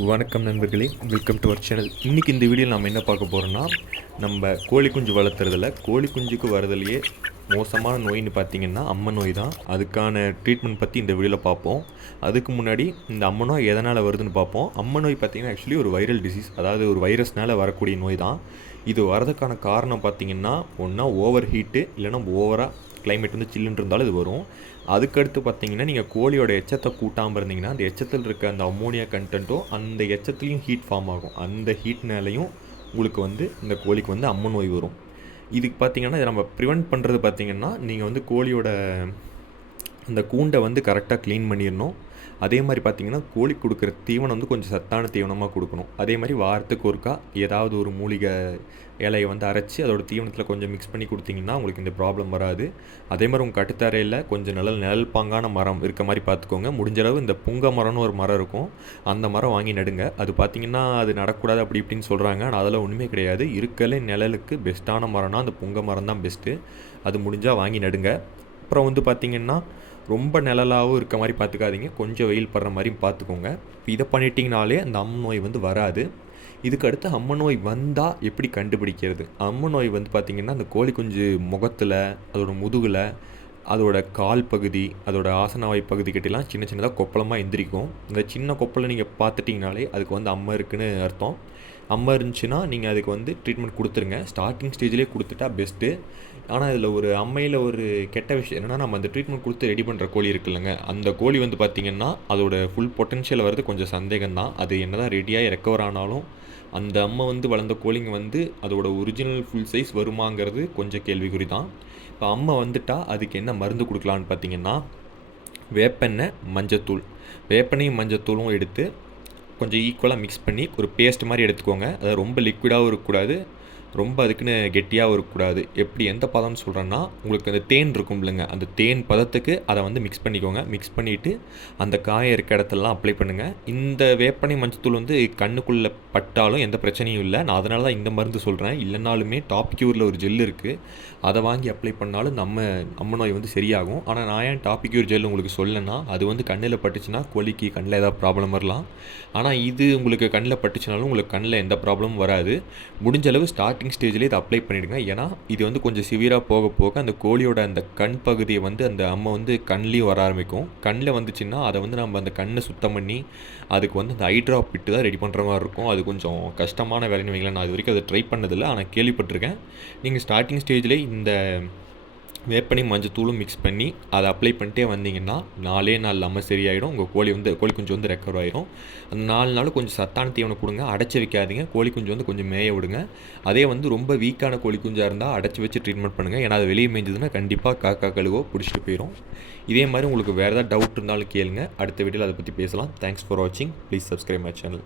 வணக்கம் நண்பர்களே, welcome to our channel. இன்றைக்கி இந்த வீடியோவில் நம்ம என்ன பார்க்க போகிறோம்னா, நம்ம கோழி குஞ்சு வளர்த்துறதுல கோழி குஞ்சுக்கு வரதுலையே மோசமான நோயின்னு பார்த்திங்கன்னா அம்மை நோய் தான். அதுக்கான ட்ரீட்மெண்ட் பற்றி இந்த வீடியோவில் பார்ப்போம். அதுக்கு முன்னாடி இந்த அம்மை நோய் எதனால் வருதுன்னு பார்ப்போம். அம்மை நோய் பார்த்திங்கன்னா ஆக்சுவலி ஒரு வைரல் டிசீஸ், அதாவது ஒரு வைரஸ்னால் வரக்கூடிய நோய் தான். இது வரதுக்கான காரணம் பார்த்திங்கன்னா ஒன்றா ஓவர் ஹீட்டு, இல்லைனா ஓவராக கிளைமேட் வந்து சில்லுன்னு இருந்தாலும் இது வரும். அதுக்கடுத்து பார்த்திங்கன்னா நீங்கள் கோழியோட எச்சத்தை கூட்டாமல் இருந்தீங்கன்னா அந்த எச்சத்தில் இருக்க அந்த அம்மோனியா கண்டென்ட்டும் அந்த எச்சத்துலேயும் ஹீட் ஃபார்ம் ஆகும். அந்த ஹீட்னாலையும் உங்களுக்கு வந்து இந்த கோழிக்கு வந்து அம்மை நோய் வரும். இதுக்கு பார்த்திங்கன்னா இதை நம்ம ப்ரிவெண்ட் பண்ணுறது பார்த்திங்கன்னா நீங்கள் வந்து கோழியோட அந்த கூண்டை வந்து கரெக்டாக க்ளீன் பண்ணிடணும். அதே மாதிரி பார்த்திங்கன்னா கோழி கொடுக்குற தீவனம் வந்து கொஞ்சம் சத்தான தீவனமாக கொடுக்கணும். அதே மாதிரி வாரத்துக்கு ஒருக்கா ஏதாவது ஒரு மூலிகை இலையை வந்து அரைச்சி அதோட தீவனத்தில் கொஞ்சம் மிக்ஸ் பண்ணி கொடுத்திங்கன்னா உங்களுக்கு இந்த ப்ராப்ளம் வராது. அதே மாதிரி உங்கள் கட்டுத்தரையில் கொஞ்சம் நிழல் பாங்கான மரம் இருக்க மாதிரி பார்த்துக்கோங்க. முடிஞ்சளவு இந்த புங்க மரம்னு ஒரு மரம் இருக்கும், அந்த மரம் வாங்கி நடுங்க. அது பார்த்திங்கன்னா அது நடக்கூடாது அப்படி இப்படின்னு சொல்கிறாங்க, ஆனால் அதெல்லாம் ஒன்றுமே கிடையாது. இருக்கலே நிழலுக்கு பெஸ்ட்டான மரம்னா அந்த புங்க மரம் தான் பெஸ்ட்டு. அது முடிஞ்சால் வாங்கி நடுங்க. அப்புறம் வந்து பார்த்திங்கன்னா ரொம்ப நிழலாகவும் இருக்க மாதிரி பார்த்துக்காதீங்க, கொஞ்சம் வெயில் படுற மாதிரியும் பார்த்துக்கோங்க. இப்போ இதை பண்ணிட்டீங்கனாலே அந்த அம்மை நோய் வந்து வராது. இதுக்கு அடுத்து அம்மை நோய் வந்தால் எப்படி கண்டுபிடிக்கிறது? அம்மை நோய் வந்து பார்த்திங்கன்னா அந்த கோழி குஞ்சு முகத்தில், அதோடய முதுகில், அதோட கால் பகுதி, அதோட ஆசனவாய் பகுதி கிட்டலாம் சின்ன சின்னதாக கொப்பளமாக எந்திரிக்கும். இந்த சின்ன கொப்பளை நீங்கள் பார்த்துட்டிங்கனாலே அதுக்கு வந்து அம்மை இருக்குதுன்னு அர்த்தம். அம்மை இருந்துச்சுன்னா நீங்கள் அதுக்கு வந்து ட்ரீட்மெண்ட் கொடுத்துருங்க. ஸ்டார்டிங் ஸ்டேஜ்லேயே கொடுத்துட்டா பெஸ்ட்டு. ஆனால் இதில் ஒரு அம்மையில் ஒரு கெட்ட விஷயம் என்னென்னா, நம்ம அந்த ட்ரீட்மெண்ட் கொடுத்து ரெடி பண்ணுற கோழி இருக்குல்லங்க, அந்த கோழி வந்து பார்த்திங்கன்னா அதோட ஃபுல் பொட்டன்ஷியல் வரது கொஞ்சம் சந்தேகம் தான். அது என்ன தான் ரெடியாக ரெக்கவர் ஆனாலும் அந்த அம்மை வந்து வளர்ந்த கோழிங்க வந்து அதோட ஒரிஜினல் ஃபுல் சைஸ் வருமாங்கிறது கொஞ்சம் கேள்விக்குறி தான். இப்போ அம்மை வந்துட்டால் அதுக்கு என்ன மருந்து கொடுக்கலான்னு பார்த்திங்கன்னா, வேப்பெண்ணெய், மஞ்சத்தூள், வேப்பெண்ணையும் மஞ்சத்தூளும் எடுத்து கொஞ்சம் ஈக்குவலாக மிக்ஸ் பண்ணி ஒரு பேஸ்ட் மாதிரி எடுத்துக்கோங்க. அது ரொம்ப லிக்விடாகவும் இருக்கக்கூடாது, ரொம்ப அதுக்குன்னு கெட்டியாகவும் இருக்கக்கூடாது. எப்படி எந்த பதம்னு சொல்கிறேன்னா, உங்களுக்கு அந்த தேன் இருக்கும் இல்லைங்க, அந்த தேன் பதத்துக்கு அதை வந்து மிக்ஸ் பண்ணிக்கோங்க. மிக்ஸ் பண்ணிவிட்டு அந்த காயம் இருக்க இடத்துலலாம் அப்ளை பண்ணுங்கள். இந்த வேப்பனை மஞ்சத்தூள் வந்து கண்ணுக்குள்ளே பட்டாலும் எந்த பிரச்சனையும் இல்லை. நான் அதனால தான் இந்த மருந்து சொல்கிறேன். இல்லைனாலுமே டாப் க்யூரில் ஒரு ஜெல் இருக்குது, அதை வாங்கி அப்ளை பண்ணாலும் அம்மை நோய் வந்து சரியாகும். ஆனால் நான் ஏன் டாப் க்யூர் ஜெல் உங்களுக்கு சொல்லலைன்னா, அது வந்து கண்ணில் பட்டுச்சுன்னா கோழிக்கு கண்ணில் ஏதாவது ப்ராப்ளம் வரலாம். ஆனால் இது உங்களுக்கு கண்ணில் பட்டுச்சுனாலும் உங்களுக்கு கண்ணில் எந்த ப்ராப்ளமும் வராது. முடிஞ்சளவு ஸ்டார்டிங் ஸ்டேஜ்லேயே இதை அப்ளை பண்ணிவிடுங்க. ஏன்னா இது வந்து கொஞ்சம் சிவியராக போக போக அந்த கோழியோட அந்த கண் பகுதியை வந்து அந்த அம்மை வந்து கண்லேயும் வர ஆரம்பிக்கும். கண்ணில் வந்துச்சுன்னா அதை வந்து நம்ம அந்த கண்ணை சுத்தம் பண்ணி அதுக்கு வந்து அந்த ஐ ட்ராப் விட்டு தான் ரெடி பண்ணுற மாதிரி இருக்கும். அது கொஞ்சம் கஷ்டமான வேலைன்னு வைங்களேன். நான் இது வரைக்கும் அதை ட்ரை பண்ணதில்லை, ஆனால் கேள்விப்பட்டிருக்கேன். நீங்கள் ஸ்டார்டிங் ஸ்டேஜ்லேயே இந்த வேப்பனை மஞ்சத்தூளும் மிக்ஸ் பண்ணி அதை அப்ளை பண்ணிட்டே வந்தீங்கன்னா 4 நாள் அம்மை சரியாயிடும். உங்கள் கோழி குஞ்சு வந்து ரெக்கவர் ஆயிரும். அந்த 4 நாள் கொஞ்சம் சத்தான தீவனம் கொடுங்க, அடைச்சி வைக்காதீங்க. கோழி குஞ்சு வந்து கொஞ்சம் மேய விடுங்க. அதே வந்து ரொம்ப வீக்கான கோழி குஞ்சாக இருந்தால் அடைச்சி வச்சு ட்ரீட்மெண்ட் பண்ணுங்கள். ஏன்னா அது வெளியே மேய்ஞ்சதுன்னா கண்டிப்பாக காக்கா கழுவோ பிடிச்சிட்டு போயிடும். இதே மாதிரி உங்களுக்கு வேறு ஏதாவது டவுட் இருந்தாலும் கேளுங்க, அடுத்த வீடியோவில் அதை பற்றி பேசலாம். தேங்க்ஸ் ஃபார் வாட்சிங். Please subscribe my channel.